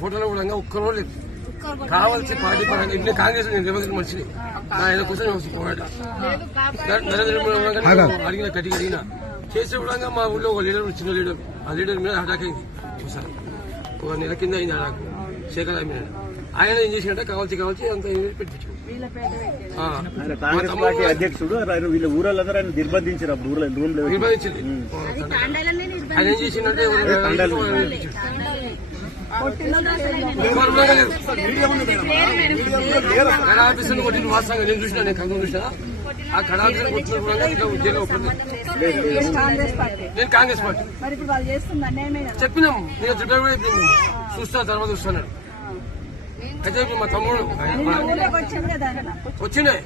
ఫోటోలో కూడా ఒక్కరో లేదు కావాల్సి పార్టీ పరంగా ఇప్పుడు కాంగ్రెస్ నేను రేవంత్ మనిషిని ఆయన కోసం పోరాడు నరేంద్ర మోడీ అడిగిన కట్టి అడిగిన చేసే విధంగా మా ఊళ్ళో ఒక లీడర్ చిన్న లీడర్ ఆ లీడర్ మీద అటాక్ అయింది చూసాను ఒక నెల కింద అయింది అటాక్ శేఖర్ మీద ఆయన ఏం చేసినట్టే కావాల్సి అంత పెట్టించాడు కాంగ్రెస్ పార్టీ అధ్యక్షుడు వీళ్ళ ఊరలందరూ ఆయన నిర్బంధించారు నిర్బంధించింది ఆయన ఏం చేసిందంటే కడా ఆఫీసులు కొట్టిన వాస్తవంగా నేను చూసినా నేను కళ్ళు చూసినా ఆ కడా ఆఫీసులు కొట్టిన కూడా ఇట్లా ఉద్యోగం ఒప్పంది నేను కాంగ్రెస్ పార్టీ చెప్పినాం నేను రిటైర్ కూడా అయిపోయింది చూస్తా తర్వాత చూస్తాను అయితే మా తమ్ముడు వచ్చినాయి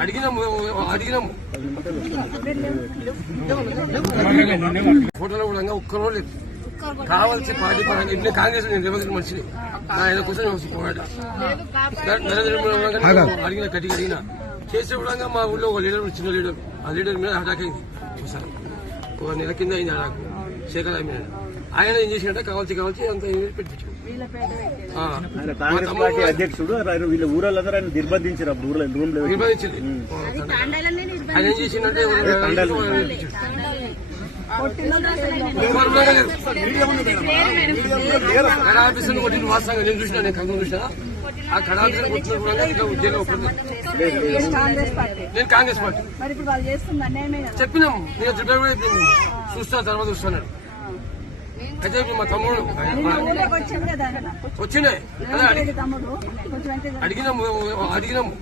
అడిగినాము ఫోటోలో కూడా ఒక్కరో లేదు కావాల్సి పార్టీ పరంగా ఇప్పుడు కాంగ్రెస్ నేను రేవంత్ మనిషిని ఆయన కోసం పోరాడు నరేంద్ర మోడీ అడిగిన కట్టి అడిగిన చేసే విధంగా మా ఊళ్ళో ఒక లీడర్ చిన్న లీడర్ ఆ లీడర్ మీద అటాక్ అయింది చూసాను ఒక నెల కింద అయింది అటాక్ శేఖర్ మీద ఆయన ఏం చేసినట్టే కావాల్సి అంత పెట్టించాడు కాంగ్రెస్ పార్టీ అధ్యక్షుడు వీళ్ళ ఊరలందరూ ఆయన నిర్బంధించారు నిర్బంధించింది ఆయన ఏం చేసిందంటే కడా ఆఫీసులు కొట్టిన వాస్తవంగా నేను చూసినా నేను కళ్ళు చూసినా ఆ కడా ఆఫీసులు కొట్టిన కూడా ఇట్లా ఉద్యోగం ఒప్పంది నేను కాంగ్రెస్ పార్టీ చెప్పినాం నేను రిటైర్ కూడా అయిపోయింది చూస్తా తర్వాత చూస్తాను అయితే మా తమ్ముడు వచ్చినాయి అడిగినాము